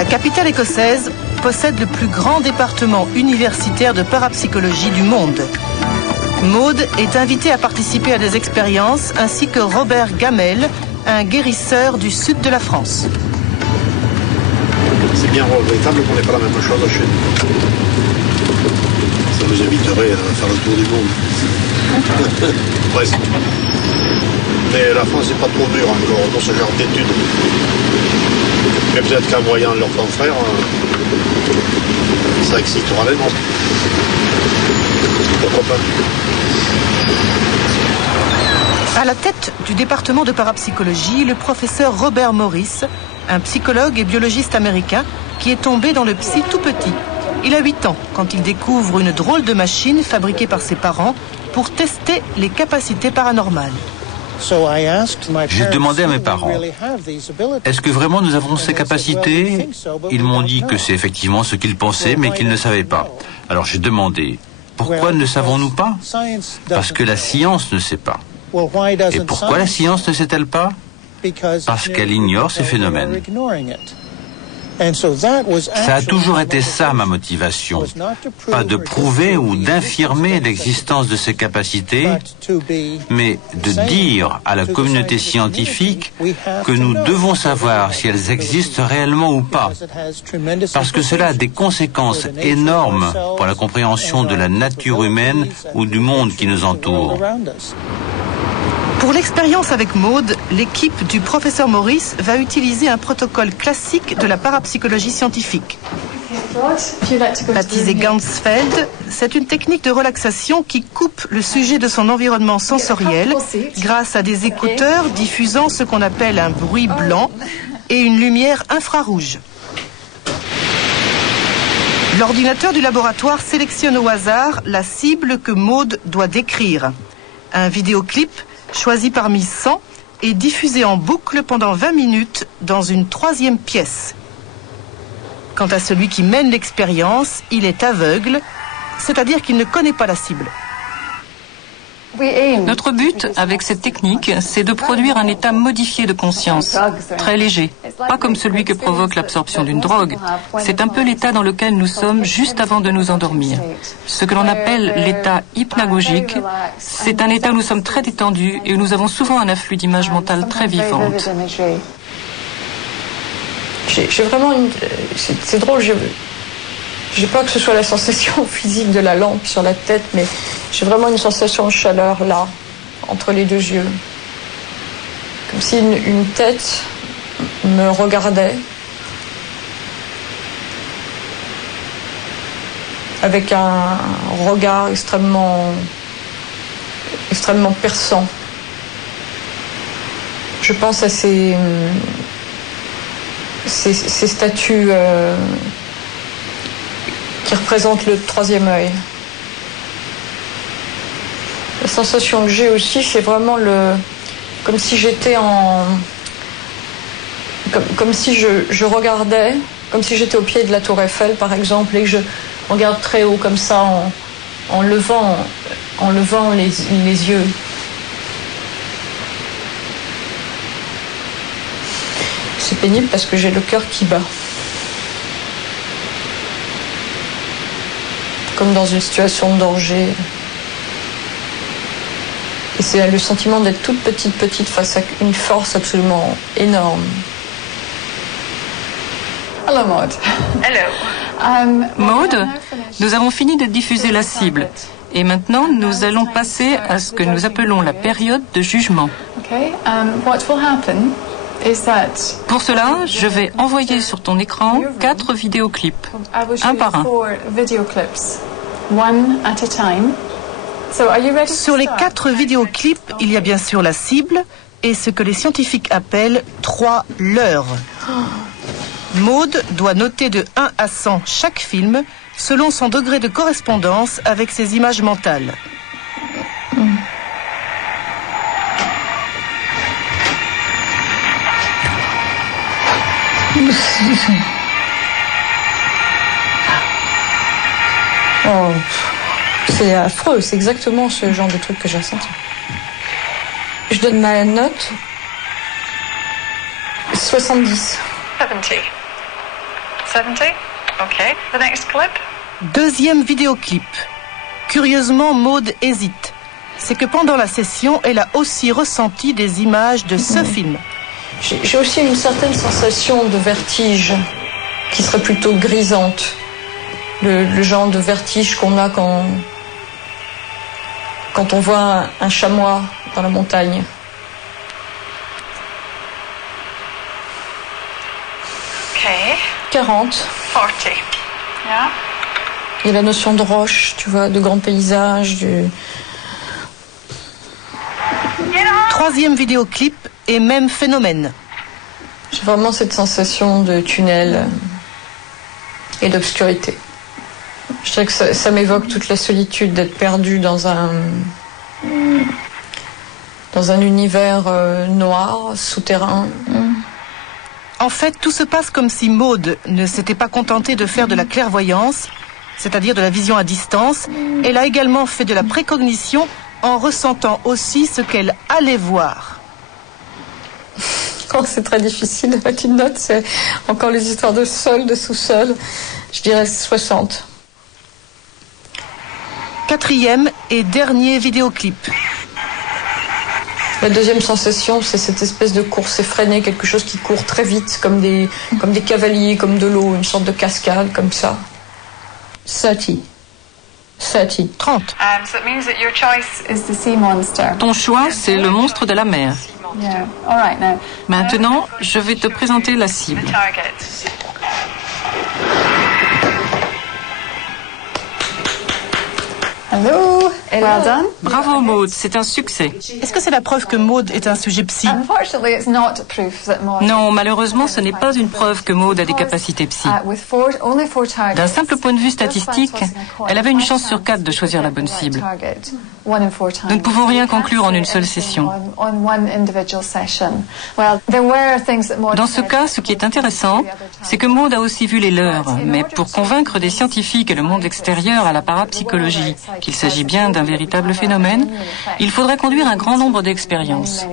La capitale écossaise possède le plus grand département universitaire de parapsychologie du monde. Maud est invitée à participer à des expériences ainsi que Robert Gamel, un guérisseur du sud de la France. C'est bien regrettable qu'on n'ait pas la même chose chez nous. Ça nous éviterait à faire le tour du monde. Presque. Mais la France n'est pas trop dure encore pour ce genre d'études. Mais peut-être qu'en voyant leurs confrères, ça excitera les nôtres. Pourquoi pas? À la tête du département de parapsychologie, le professeur Robert Morris, un psychologue et biologiste américain qui est tombé dans le psy tout petit. Il a 8 ans quand il découvre une drôle de machine fabriquée par ses parents pour tester les capacités paranormales. J'ai demandé à mes parents, est-ce que vraiment nous avons ces capacités? Ils m'ont dit que c'est effectivement ce qu'ils pensaient, mais qu'ils ne savaient pas. Alors j'ai demandé, pourquoi ne savons-nous pas? Parce que la science ne sait pas. Et pourquoi la science ne sait-elle pas? Parce qu'elle ignore ces phénomènes. Ça a toujours été ça ma motivation, pas de prouver ou d'infirmer l'existence de ces capacités, mais de dire à la communauté scientifique que nous devons savoir si elles existent réellement ou pas, parce que cela a des conséquences énormes pour la compréhension de la nature humaine ou du monde qui nous entoure. Pour l'expérience avec Maud, l'équipe du professeur Morris va utiliser un protocole classique de la parapsychologie scientifique. Baptisé Ganzfeld, c'est une technique de relaxation qui coupe le sujet de son environnement sensoriel grâce à des écouteurs diffusant ce qu'on appelle un bruit blanc et une lumière infrarouge. L'ordinateur du laboratoire sélectionne au hasard la cible que Maud doit décrire. Un vidéoclip choisi parmi 100 et diffusé en boucle pendant 20 minutes dans une 3e pièce. Quant à celui qui mène l'expérience, il est aveugle, c'est-à-dire qu'il ne connaît pas la cible. Notre but avec cette technique, c'est de produire un état modifié de conscience, très léger, pas comme celui que provoque l'absorption d'une drogue. C'est un peu l'état dans lequel nous sommes juste avant de nous endormir. Ce que l'on appelle l'état hypnagogique, c'est un état où nous sommes très détendus et où nous avons souvent un afflux d'images mentales très vivantes. J'ai vraiment une... C'est drôle, j'ai pas que ce soit la sensation physique de la lampe sur la tête, mais j'ai vraiment une sensation de chaleur là, entre les deux yeux. Comme si une tête me regardait avec un regard extrêmement perçant. Je pense à ces statues qui représentent le 3e œil. La sensation que j'ai aussi, c'est vraiment comme si j'étais comme si je regardais, comme si j'étais au pied de la tour Eiffel par exemple, et que je regarde très haut comme ça en levant les yeux. C'est pénible parce que j'ai le cœur qui bat. Comme dans une situation de danger. Et c'est le sentiment d'être toute petite face à une force absolument énorme. Hello Maud. Hello. Maud, nous avons fini de diffuser la cible. Et maintenant, nous allons passer à ce que nous appelons la période de jugement. What will happen is that pour cela, je vais envoyer sur ton écran 4 vidéoclips, un par un. Sur les 4 vidéoclips, il y a bien sûr la cible et ce que les scientifiques appellent 3 leurres. Maud doit noter de 1 à 100 chaque film selon son degré de correspondance avec ses images mentales. Oh, c'est affreux, c'est exactement ce genre de truc que j'ai ressenti. Je donne ma note 70. 70. 70. Okay. The next clip. Deuxième vidéoclip. Curieusement, Maud hésite. C'est que pendant la session, elle a aussi ressenti des images de ce film. J'ai aussi une certaine sensation de vertige qui serait plutôt grisante. Le genre de vertige qu'on a quand on voit un chamois dans la montagne. Okay. 40. 40. Yeah. Il y a la notion de roche, tu vois, de grands paysages. Troisième vidéoclip et même phénomène. J'ai vraiment cette sensation de tunnel et d'obscurité. Je dirais que ça m'évoque toute la solitude d'être perdu dans un univers noir, souterrain. En fait, tout se passe comme si Maud ne s'était pas contentée de faire de la clairvoyance, c'est-à-dire de la vision à distance. Elle a également fait de la précognition en ressentant aussi ce qu'elle allait voir. Oh, c'est très difficile de mettre une note, c'est encore les histoires de sol, de sous-sol. Je dirais 60. Quatrième et dernier vidéoclip. La deuxième sensation, c'est cette espèce de course effrénée, quelque chose qui court très vite, comme des cavaliers, comme de l'eau, une sorte de cascade, comme ça. 30. 30. So it means that your choice Is the sea monster. Ton choix, c'est le monstre de la mer. Yeah. All right now. Maintenant, je vais te présenter la cible. target. Hello. Well done. Bravo Maud, c'est un succès. Est-ce que c'est la preuve que Maud est un sujet psy? Unfortunately, it's not proof that Maud. Non, malheureusement, ce n'est pas une preuve que Maud a des capacités psy. Only 4 targets. D'un simple point de vue statistique, elle avait une chance sur 4 de choisir la bonne cible. Nous ne pouvons rien conclure en une seule session. Dans ce cas, ce qui est intéressant, c'est que Maud a aussi vu les leurs, mais pour convaincre des scientifiques et le monde extérieur à la parapsychologie qu'il s'agit bien d'un véritable phénomène, il faudrait conduire un grand nombre d'expériences.